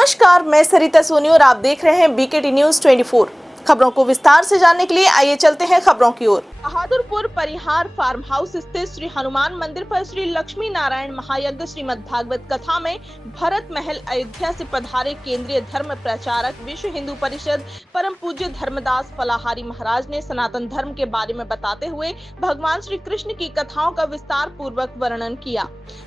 नमस्कार, मैं सरिता सोनी और आप देख रहे हैं बीकेटी न्यूज 24। खबरों को विस्तार से जानने के लिए आइए चलते हैं खबरों की ओर। बहादुरपुर परिहार फार्म हाउस स्थित श्री हनुमान मंदिर पर श्री लक्ष्मी नारायण महायज्ञ श्रीमद् भागवत कथा में भरत महल अयोध्या से पधारे केंद्रीय धर्म प्रचारक विश्व हिंदू परिषद परम पूज्य धर्मदास फलाहारी महाराज ने सनातन धर्म के बारे में बताते हुए भगवान श्री कृष्ण की कथाओं का विस्तार पूर्वक वर्णन किया।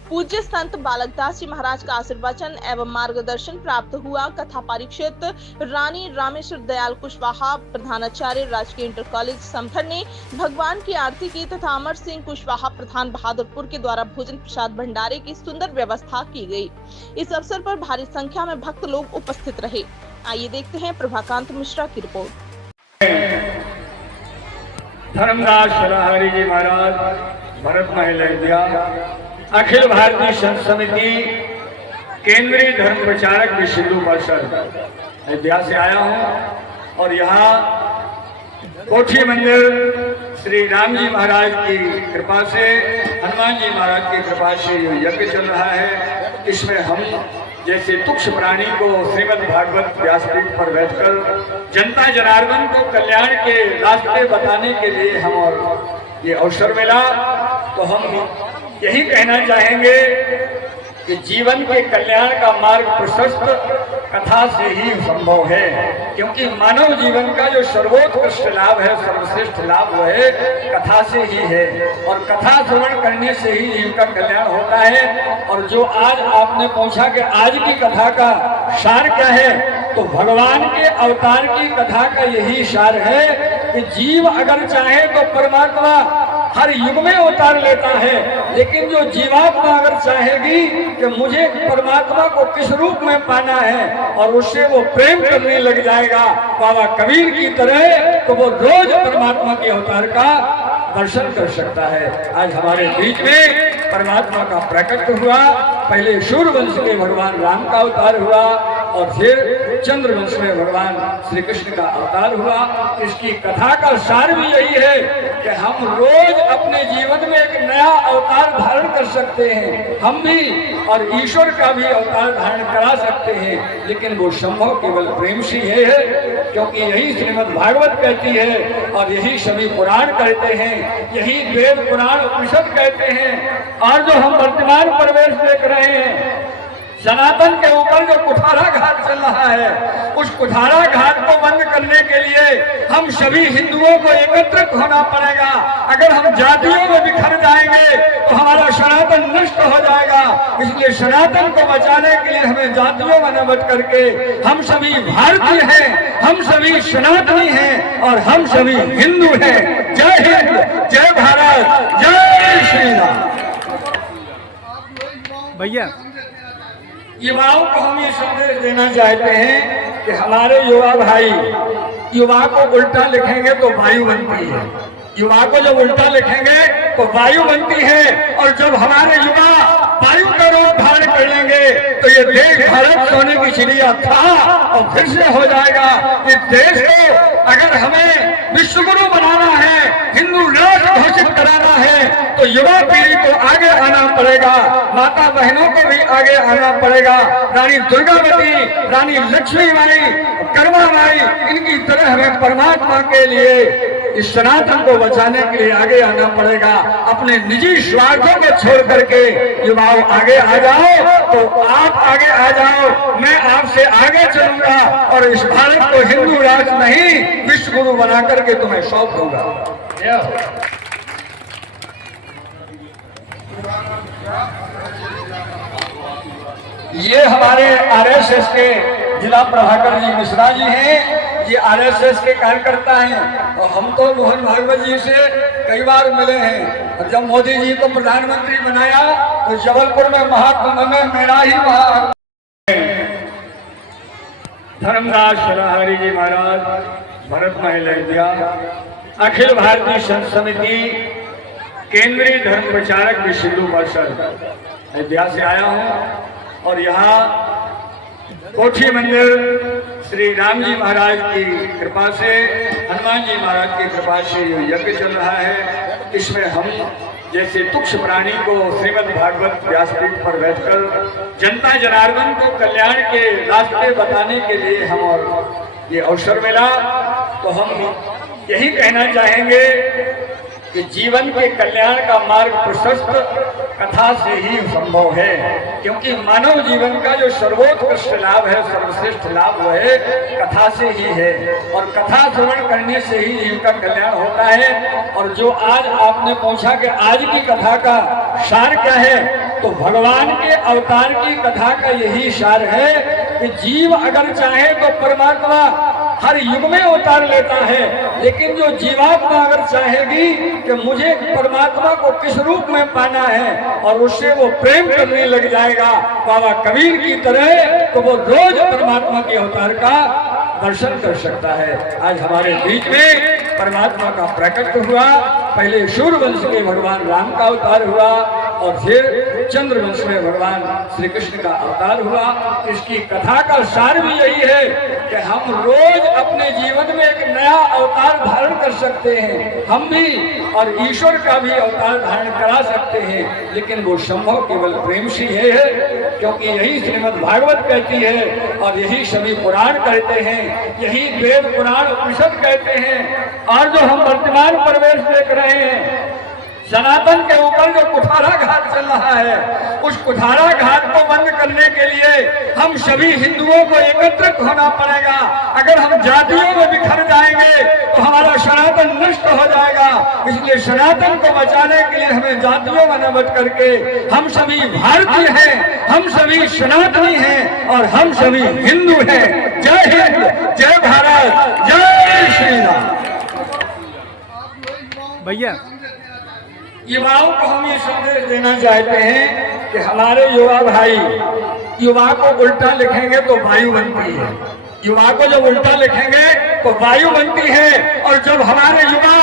पूज्य संत बालकदास जी महाराज का आशीर्वचन एवं मार्गदर्शन प्राप्त हुआ। कथा परीक्षित रानी रामेश्वर दयाल कुशवाहा प्रधानाचार्य राजकीय इंटर कॉलेज समथर ने भगवान की आरती की तथा अमर सिंह कुशवाहा प्रधान बहादुरपुर के द्वारा भोजन प्रसाद भंडारे की सुंदर व्यवस्था की गई। इस अवसर पर भारी संख्या में भक्त लोग उपस्थित रहे। आइए देखते हैं प्रभाकांत मिश्रा की रिपोर्ट। धर्मदास फलाहारी जी महाराज भरत महल अयोध्या अखिल भारतीय संत समिति केंद्रीय धर्म प्रचारक विश्व हिंदू परिषद अयोध्या से आया हूँ और यहाँ कोठी मंदिर श्री राम जी महाराज की कृपा से, हनुमान जी महाराज की कृपा से यज्ञ चल रहा है। इसमें हम जैसे तुक्ष प्राणी को श्रीमद् भागवत व्यासपीठ पर बैठकर जनता जनार्दन को कल्याण के रास्ते बताने के लिए हम और ये अवसर मिला, तो हम यही कहना चाहेंगे कि जीवन के कल्याण का मार्ग प्रशस्त कथा से ही संभव है, क्योंकि मानव जीवन का जो सर्वोत्कृष्ट लाभ है, सर्वश्रेष्ठ लाभ वो है कथा से ही है और कथा श्रवण करने से ही जीव का कल्याण होता है। और जो आज आपने पूछा कि आज की कथा का सार क्या है, तो भगवान के अवतार की कथा का यही सार है कि जीव अगर चाहे तो परमात्मा हर युग में अवतार लेता है, लेकिन जो जीवात्मा अगर चाहेगी कि मुझे परमात्मा को किस रूप में पाना है और उससे वो प्रेम करने लग जाएगा बाबा कबीर की तरह, तो वो रोज परमात्मा के अवतार का दर्शन कर सकता है। आज हमारे बीच में परमात्मा का प्रकट हुआ। पहले सूर्यवंश के भगवान राम का अवतार हुआ और फिर चंद्रवंश में भगवान श्री कृष्ण का अवतार हुआ। इसकी कथा का सार भी यही है कि हम रोज अपने जीवन में एक नया अवतार धारण कर सकते हैं, हम भी और ईश्वर का भी अवतार धारण करा सकते हैं, लेकिन वो संभव केवल प्रेम से है, क्योंकि यही श्रीमद् भागवत कहती है और यही सभी पुराण कहते हैं, यही वेद पुराण उपनिषद कहते हैं। और जो हम वर्तमान परिवेश देख रहे हैं, सनातन के ऊपर जो कुठारा घाट चल रहा है, उस कुठारा घाट को बंद करने के लिए हम सभी हिंदुओं को एकत्रित होना पड़ेगा। अगर हम जातियों में बिखर जाएंगे तो हमारा सनातन नष्ट हो जाएगा। इसलिए सनातन को बचाने के लिए हमें जातियों में न बच करके हम सभी भारतीय हैं, हम सभी सनातनी हैं और हम सभी हिंदू हैं। जय हिंद, जय भारत, जय श्री राम। भैया युवाओं को हम ये संदेश देना चाहते हैं कि हमारे युवा भाई युवा को उल्टा लिखेंगे तो वायु बनती है, युवा को जब उल्टा लिखेंगे तो वायु बनती है, और जब हमारे युवा वायु का रूप धारण कर लेंगे तो ये देश भारत सोने की चिड़िया था और फिर से हो जाएगा। इस देश को अगर हमें विश्वगुरु बनाना है, हिंदू राष्ट्र घोषित कराना है, तो युवा पीढ़ी को आगे आना पड़ेगा, माता बहनों को भी आगे आना पड़ेगा। रानी दुर्गावती, रानी लक्ष्मी माई, कर्मा माई, इनकी तरह हमें परमात्मा के लिए इस सनातन को बचाने के लिए आगे आना पड़ेगा। अपने निजी स्वार्थों को छोड़ करके युवाओं आगे आ जाओ, तो आप आगे आ जाओ, मैं आपसे आगे चलूंगा और इस भारत को हिंदू राष्ट्र नहीं विश्व गुरु बना करके तुम्हें सौंप दूंगा। ये हमारे आरएसएस के जिला प्रभाकर जी मिश्रा जी हैं, ये आरएसएस के कार्यकर्ता हैं और हम तो मोहन भागवत जी से कई बार मिले हैं। और जब मोदी जी को प्रधानमंत्री बनाया तो जबलपुर में महाकुंभ में मेरा ही धर्मदास फलाहारी जी महाराज भरत महल अयोध्या अखिल भारतीय संत समिति केंद्रीय धर्म प्रचारक विश्व हिंदू परिषद अयोध्या से आया हूँ और यहाँ कोठी मंदिर श्री राम जी महाराज की कृपा से, हनुमान जी महाराज की कृपा से यज्ञ चल रहा है। इसमें हम जैसे तुक्ष प्राणी को श्रीमद् भागवत व्यासपीठ पर बैठकर जनता जनार्दन को कल्याण के रास्ते बताने के लिए हम और ये अवसर मिला, तो हम यही कहना चाहेंगे कि जीवन के कल्याण का मार्ग प्रशस्त कथा से ही संभव है, क्योंकि मानव जीवन का जो सर्वोत्कृष्ट लाभ है, सर्वश्रेष्ठ लाभ वह है कथा से ही है, और कथा श्रवण करने से ही जीव का कल्याण होता है। और जो आज आपने पूछा कि आज की कथा का सार क्या है, तो भगवान के अवतार की कथा का यही सार है कि जीव अगर चाहे तो परमात्मा हर युग में अवतार लेता है, लेकिन जो जीवात्मा अगर चाहेगी कि मुझे परमात्मा को किस रूप में पाना है और उससे वो प्रेम करने लग जाएगा बाबा कबीर की तरह, तो वो रोज परमात्मा के अवतार का दर्शन कर सकता है। आज हमारे बीच में परमात्मा का प्रकट हुआ, पहले सूर्यवंश के भगवान राम का अवतार हुआ और फिर चंद्रवंश में भगवान श्री कृष्ण का अवतार हुआ। इसकी कथा का सार भी यही है कि हम रोज अपने जीवन में एक नया अवतार धारण कर सकते हैं, हम भी और ईश्वर का भी अवतार धारण करा सकते हैं, लेकिन वो संभव केवल प्रेम से ही है, क्योंकि यही श्रीमद् भागवत कहती है और यही सभी पुराण कहते हैं, यही वेद पुराण उपनिषद कहते हैं। और जो हम वर्तमान परिवेश देख रहे हैं, सनातन के ऊपर जो कुठारा घाट चल रहा है, उस कुठारा घाट को बंद करने के लिए हम सभी हिंदुओं को एकत्रित होना पड़ेगा। अगर हम जातियों में बिखर जाएंगे तो हमारा सनातन नष्ट हो जाएगा। इसलिए सनातन को बचाने के लिए हमें जातियों में न बच करके हम सभी भारतीय हैं, हम सभी सनातनी हैं और हम सभी हिंदू हैं। जय हिंद, जय भारत, जय श्री राम। भैया युवाओं को हम ये संदेश देना चाहते हैं कि हमारे युवा भाई युवा को उल्टा लिखेंगे तो वायु बनती है, युवा को जब उल्टा लिखेंगे तो वायु बनती है, और जब हमारे युवा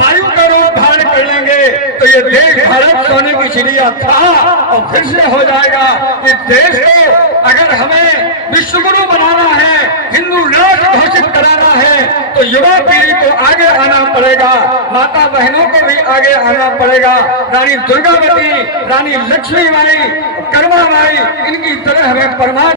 वायु का रूप धारण कर लेंगे तो ये देश भारत सोने की चिड़िया था और फिर से हो जाएगा। इस देश को अगर हमें विश्वगुरु बनाना है, हिंदू राष्ट्र घोषित कराना है, तो युवा पीढ़ी को आगे आना पड़ेगा, माता बहनों को भी आगे आना पड़ेगा। रानी दुर्गावती, रानी लक्ष्मी माई, कर्मा माई, इनकी तरह हमें परमात्मा